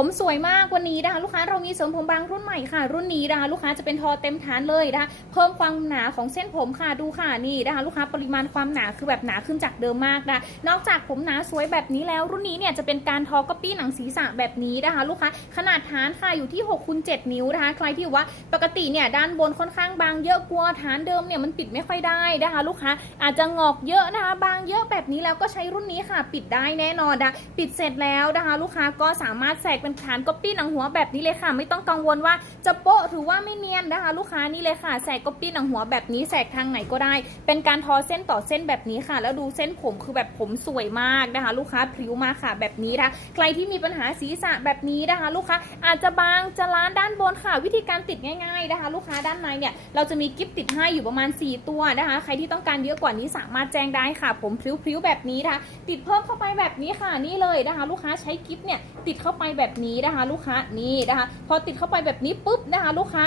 ผมสวยมากวันนี้นะคะลูกค้าเรามีเสริมผมบางรุ่นใหม่ค่ะ รุ่นนี้นะคะลูกค้าจะเป็นทอเต็มฐานเลยนะคะเพิ่มความหนาของเส้นผมค่ะดูค่ะนี่นะคะลูกค้าปริมาณความหนาคือแบบหนาขึ้นจากเดิมมากนะนอกจากผมหนาสวยแบบนี้แล้ว รุ่นนี้เนี่ยจะเป็นการทอก๊อปปี้หนังศีรษะแบบนี้นะคะ ลูกค้าขนาดฐานค่ะอยู่ที่6คูณ7นิ้วนะคะ ใครที่ว่าปกติเนี่ยด้านบนค่อนข้างบางเยอะกลัวฐานเดิมเนี่ยมันปิดไม่ค่อยได้นะคะลูกค้าอาจจะงอกเยอะนะคะ บางเยอะแบบนี้แล้วก็ใช้รุ่นนี้ค่ะ ปิดได้แน่นอนนะปิดเสร็จแล้วนะคะ ลูกค้าก็สามารถแสกเป็นฐานก๊อปปี้หนังหัวแบบนี้เลยค่ะ ไม่ต้องกังวลว่าจะโป๊ะหรือว่าไม่เนียนนะคะ ลูกค้านี่เลยค่ะแสกก๊อปปี้หนังหัวแบบนี้แสกทางไหนก็ได้ เป็นการทอเส้นต่อเส้นแบบนี้ค่ะ แล้วดูเส้นผมคือแบบผมสวยมากนะคะ ลูกค้าพริ้วมากค่ะ แบบนี้นะคะใครที่มีปัญหาศีรษะแบบนี้นะคะ ลูกค้าอาจจะบางจะล้านด้านบนค่ะ วิธีการติดง่าย ๆนะคะ ลูกค้าด้านในเนี่ยเราจะมีกิฟติดให้อยู่ประมาณ 4 ตัวนะคะ ใครที่ต้องการเยอะกว่านี้สามารถแจ้งได้ค่ะ ผมพริ้วๆแบบนี้นะคะติดเพิ่มเข้าไปแบบนี้ค่ะนี่เลยนะคะ ลูกค้าใช้กิฟเนี่ยติดเข้าไปแบบนี้นะคะ ลูกค้านี่นะคะ พอติดเข้าไปแบบนี้ปุ๊บนะคะ ลูกค้า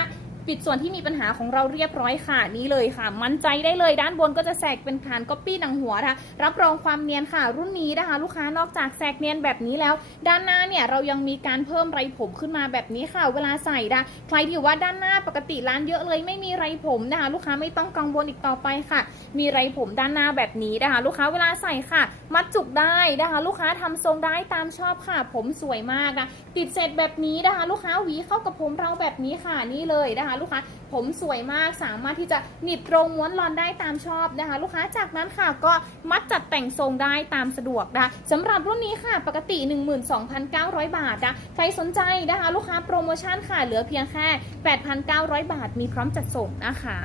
ปิดส่วนที่มีปัญหาของเราเรียบร้อยค่ะนี่เลยค่ะ มั่นใจได้เลยด้านบนก็จะแสกเป็นฐานก๊อปปี้หนังหัวนะคะรับรองความเนียนค่ะ รุ่นนี้นะคะ ลูกค้านอกจากแสกเนียนแบบนี้แล้ว ด้านหน้าเนี่ยเรายังมีการเพิ่มไรผมขึ้นมาแบบนี้ค่ะ เวลาใส่นะใครที่ว่าด้านหน้าปกติร้านเยอะเลย ไม่มีไรผมนะคะ ลูกค้าไม่ต้องกังวลอีกต่อไปค่ะ มีไรผมด้านหน้าแบบนี้นะคะ ลูกค้าเวลาใส่ค่ะ มัดจุกได้นะคะ ลูกค้าทำทรงได้ตามชอบค่ะ ผมสวยมากนะติดเสร็จแบบนี้นะคะ ลูกค้าหวีเข้ากับผมเราแบบนี้ค่ะนี่เลยนะคะนะคะ ลูกค้าผมสวยมากสามารถที่จะหนีบตรงม้วนรอนได้ตามชอบนะคะ ลูกค้าจากนั้นค่ะก็มัดจัดแต่งทรงได้ตามสะดวกนะคะสำหรับรุ่นนี้ค่ะปกติ 12,900 บาทนะใครสนใจนะคะ ลูกค้าโปรโมชั่นค่ะเหลือเพียงแค่ 8,900 บาท มีพร้อมจัดส่งนะคะ